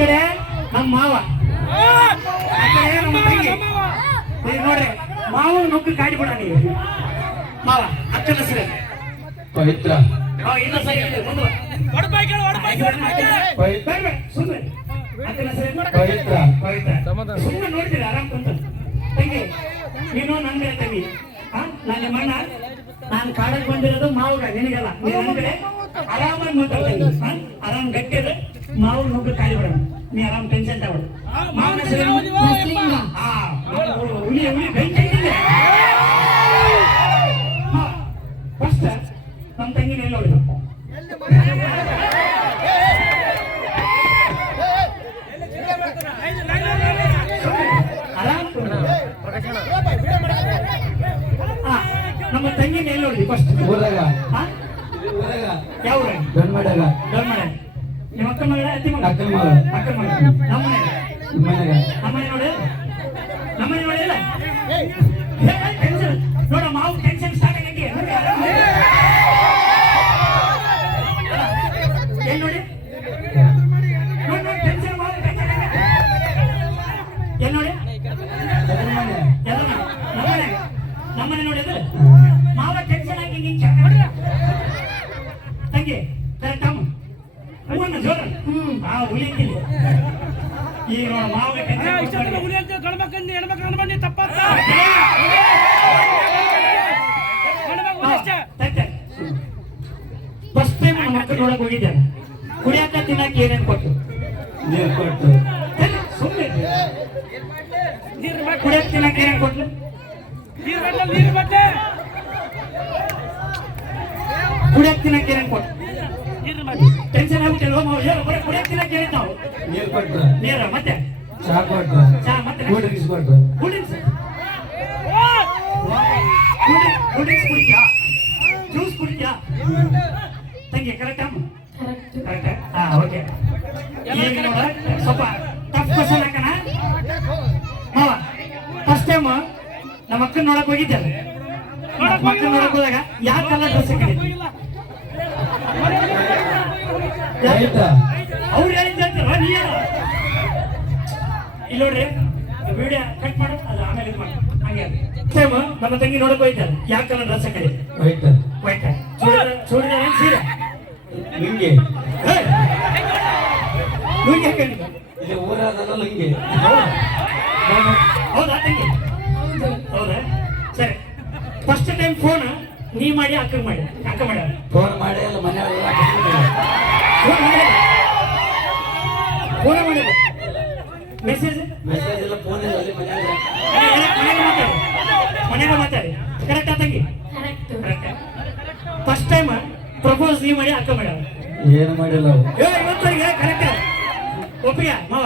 ಕಡೆ ನಮ್ಮ ಮಾವ, ಆ ಕಡೆ ನಮ್ಮ ತಂಗಿ. ಈಗ ನೋಡ್ರಿ ಮಾವ ನುಗ್ಗು ಕಾಡಿ ಬಿಡ ನೀವು. ಮಾವ ಅಕ್ಕನ ಹೆಸರು ಪವಿತ್ರ. ಇಲ್ಲ ಸರಿ ಮುಂದೆ ಸುಮ್ಮನೆ ಅಕ್ಕನ ಹೆಸರು ಪವಿತ್ರ. ಪವಿತ್ರ. ಸುಮ್ಮನೆ ನೋಡ್ತೀರಿ ಆರಾಮ್ ಕುಂತ. ತಂಗಿ ನೀನು ನನ್ನ ತಂಗಿ. ನನ್ನ ಮಣ್ಣ ನಾನು ಕಾಡಕ್ಕೆ ಬಂದಿರೋದು ಮಾವುಗ, ನಿನಗಲ್ಲ. ನೀನು ನನ್ನ ಕಡೆ ಆರಾಮಾಗಿ ಮಾತಾಡ್ತೀನಿ. ಆರಾಮ್ ಗಟ್ಟಿದ ಮಾವು ನುಗ್ಗು ಕಾಡಿ ಬಿಡ. ನೀ ಆರಾಮ್ ಟೆನ್ಷನ್ ತಗೊಳ್ಳು. ಮಾವನ ಹೆಸರು ಹುಲಿ ಹುಲಿ ಬೆಂಕಿ. ಫಸ್ಟ್ ನಮ್ಮ ತಂಗಿನ ಎಲ್ಲಿ ನೋಡಿದ? ನಮ್ಮ ತಂಗಿನ ಎಲ್ಲಿ ನೋಡಿದ್ವಿ ಫಸ್ಟ್? ಊರಾಗ. ಯಾವ ಗಂಡ್ಮಡ್ಯಾಗ. ಗಂಡ್ಮನೆ. ನಿಮ್ಮ ಅಕ್ಕನ ಮಗಳ ಅತ್ತಿ ಮಗ? ಅಕ್ಕನ ಮಗ. ಅಕ್ಕನ ಮಗ. ನಮ್ಮನೆ ಮನೆಗ. ನಮ್ಮನೆ ನೋಡಿ, ನಮ್ಮನೆ ನೋಡಿಲ್ಲ ನೋಡ. ಮಾವು ಟೆನ್ಷನ್ ಸ್ಟಾರ್ಟ್ ಆಗೈತಿ. ಏನ್ ನೋಡಿ ನೋಡಿ ಟೆನ್ಷನ್ ಮಾವು ಟೆನ್ಷನ್ ಏನ್ ನೋಡಿ. ನಮ್ಮನೆ ನೋಡಿದ್ರೆ ಮಾವ ಟೆನ್ಷನ್ ಆಗಿ ಹಿಂಗೆ ತಂಗಿ ಕರೆಕ್ಟ್ ಅಮ್ಮ ಹೂವನ್ನ ಜೋರ ಹುಲಿಕ್ಕಿಲ್ಲ. ಈಗ ನೋಡ ಮಾವ ಹುಲಿ ಅಂತ ಗಣಮಕ್ಕಂದು ಹೆಣ್ಮಕ್ಳು ಅನ್ಬಂಡಿ ತಪ್ಪಾತ. ಫಸ್ಟ್ ಟೈಮ್ ನಮ್ಮ ಮಕ್ಕಳು ನೋಡಕ್ ಹೋಗಿದ್ದೆ. ಕುಡಿಯಾಕ ತಿನ್ನಕ್ಕೆ ಏನೇನು ಕೊಟ್ಟು? ನೀರು ಕೊಟ್ಟು. ಸುಮ್ಮನೆ ಕುಡಿಯಕ್ ತಿನ್ನಕ್ಕೆ ಏನೇನು ಕೊಟ್ಲು? ನೀರು ಬಟ್ಟೆ ಕುಡಿಯಕ್ ತಿನ್ನಕ್ಕೆ ಏನೇನು ಕೊಟ್ಟು? ನೀರು ಬಟ್ಟೆ. ಟೆನ್ಷನ್ ಆಗ್ಬಿಟ್ಟಿಲ್ವ ಕುಡಿಯಕ್ ತಿನ್ನಕ್ಕೆ ಹೇಳಿದ್ ನಾವು. ನೀರು ಕೊಟ್ಟು. ನೀರ ಮತ್ತೆ ಚಾ ಕೊಟ್ಟು. ಚಾ ಮತ್ತೆ ಕೂಲ್ ಡ್ರಿಂಕ್ಸ್ ಕೊಟ್ಟು. ಕೂಲ್ ಡ್ರಿಂಕ್ಸ್ ಕುಡಿತ್ಯಾ? ಜ್ಯೂಸ್ ಕುಡಿತ್ಯಾ? ತಂಗಿ ಕರೆಕ್ಟ್ ಅಮ್ಮ? ಕರೆಕ್ಟ್. ಓಕೆ. ಈಗ ನೋಡ ಸ್ವಲ್ಪ ಟಫ್ ಕ್ವಶನ್ ಹಾಕಣ. ಮಾವ ಫಸ್ಟ್ ಟೈಮ್ ನಮ್ಮ ಅಕ್ಕನ ನೋಡಕ್ ಹೋಗಿದ್ದೆ. ಅಕ್ಕನ ನೋಡಕ್ ಹೋದಾಗ ಯಾವ ಕಲರ್ ಡ್ರೆಸ್ ಹಾಕಿದ್ದೆ? ಅವ್ರು ಹೇಳಿದ್ದೆ ಅಂತಾರ ನೀ ಇಲ್ಲಿ ನೋಡ್ರಿ. ವಿಡಿಯೋ ಕಟ್ ಮಾಡು, ಅದು ಆಮೇಲೆ ಇದು ಮಾಡಿ. ಹಂಗೆ ಟೈಮ್ ನಮ್ಮ ತಂಗಿ ನೋಡಕ್ ಹೋಗಿದ್ದಾರೆ. ಯಾವ ಕಲರ್ ಡ್ರೆಸ್ ಹಾಕಿದೆ? ವೈಟ್. ವೈಟ್. ಚೂಡಿದಾರ ಸೀರೆ? ಲುಂಗಿ. ಲುಂಗಿ ಹಾಕೊಂಡಿದ್ದೆ. ಇಲ್ಲಿ ಊರಾದಲ್ಲ ಲುಂಗಿ. ಹೌದಾ ತಂಗಿ? ಹೌದಾ ಸರಿ. ಫಸ್ಟ್ ಟೈಮ್ ಫೋನ್ ನೀ ಮಾಡಿ ಅಕ್ಕ ಮಾಡಿ? ಅಕ್ಕ ಮಾಡ ಫೋನ್ ಮಾಡಿ ಅಲ್ಲ ಮನೆಯಲ್ಲ ಫೋನ್ ಮಾಡಿದ ಮೆಸೇಜ್ ಮೆಸೇಜ್ ಎಲ್ಲ ಫೋನ್ ಇಲ್ಲ ಅಲ್ಲಿ ಮನೆಯಾಗ. ಮನೆಯಾಗ ಮಾತಾಡಿ. ಕರೆಕ್ಟಾ ತಂಗಿ? ಕರೆಕ್ಟ್. ಫಸ್ಟ್ ಟೈಮ್ ಪ್ರಪೋಸ್ ನೀ ಮಾಡಿ ಅಕ್ಕ ಮಾಡ? ಏನು ಮಾಡಿಲ್ಲ ಅವು. ಇವತ್ತರಿಗೆ ಕರೆಕ್ಟ್ ಒಪ್ಪಿಗೆ ಮಾವ?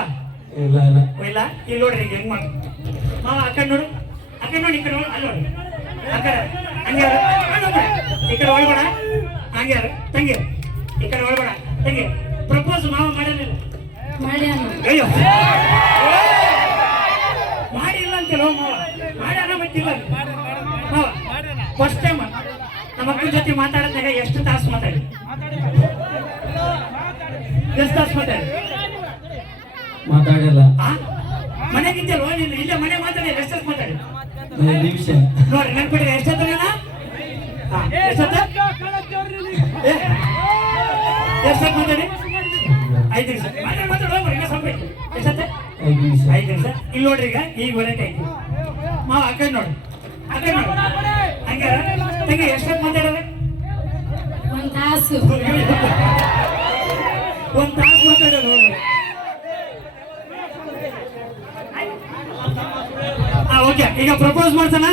ಇಲ್ಲ ಇಲ್ಲ ಇಲ್ಲ. ಇಲ್ಲಿ ನೋಡ್ರಿ ಈಗ ಹೆಂಗ್ ಮಾಡ ಮಾವ. ಅಕ್ಕ ನೋಡು, ಅಕ್ಕ ನೋಡಿ, ಈ ಕಡೆ ನೋಡಿ, ಅಲ್ಲಿ ನೋಡಿ. ಅಕ್ಕ ಹಂಗೆ ಈ ಕಡೆ ಒಳಗೋಣ. ಹಂಗೆ ತಂಗಿ ಈ ಕಡೆ ಒಳಗೋಣ. ತಂಗಿ ಪ್ರಪೋಸ್ ಮಾವ ಮಾಡಲಿಲ್ಲ? ಅಯ್ಯೋ ಮಾಡಿಲ್ಲ ಅಂತೇಳಿ ಮಾವ. ಮಾಡ್ಯಾನ ಮತ್ತಿಲ್ಲ ಮಾವ. ಫಸ್ಟ್ ಟೈಮ್ ನಮ್ಮ ಅಕ್ಕನ ಜೊತೆ ಮಾತಾಡಿದಾಗ ಎಷ್ಟು ತಾಸು ಮಾತಾಡಿ? ಎಷ್ಟು ತಾಸು ಮಾತಾಡಿ? ಮಾತಾಡಿಲ್ಲ. ಮನೆಗಿದ್ದಲ್ವ ನೀನು? ಇಲ್ಲೇ ಮನೆ ಮಾತಾಡಿ ಎಷ್ಟು ತಾಸು ಮಾತಾಡಿ? ನಿಮಿಷ ನೋಡಿ ನೆನ್ಪಿಡಿ. ಎಷ್ಟೊತ್ತ ಎಷ್ಟೊತ್ತ ಮಾತಾಡಿ? 5 ನಿಮಿಷ ಮಾತಾಡೋ. ಸ್ವಲ್ಪ ಎಷ್ಟೊತ್ತ? 5 ನಿಮಿಷ. 5 ನಿಮಿಷ. ಇಲ್ಲಿ ನೋಡ್ರಿ ಈಗ ಬರಕ್ಕೆ ಐತಿ ಮಾವ. ಅಕ್ಕ ನೋಡು, ಅಕ್ಕ ನೋಡು. ಹಂಗೆ ತಂಗಿ ಎಷ್ಟೊತ್ತು ಮಾತಾಡೋದು? 1 ತಾಸು. 1 ತಾಸು ಮಾತಾಡೋದು. ಓಕೆ. ಈಗ ಪ್ರಪೋಸ್ ಮಾಡ್ತಾನ?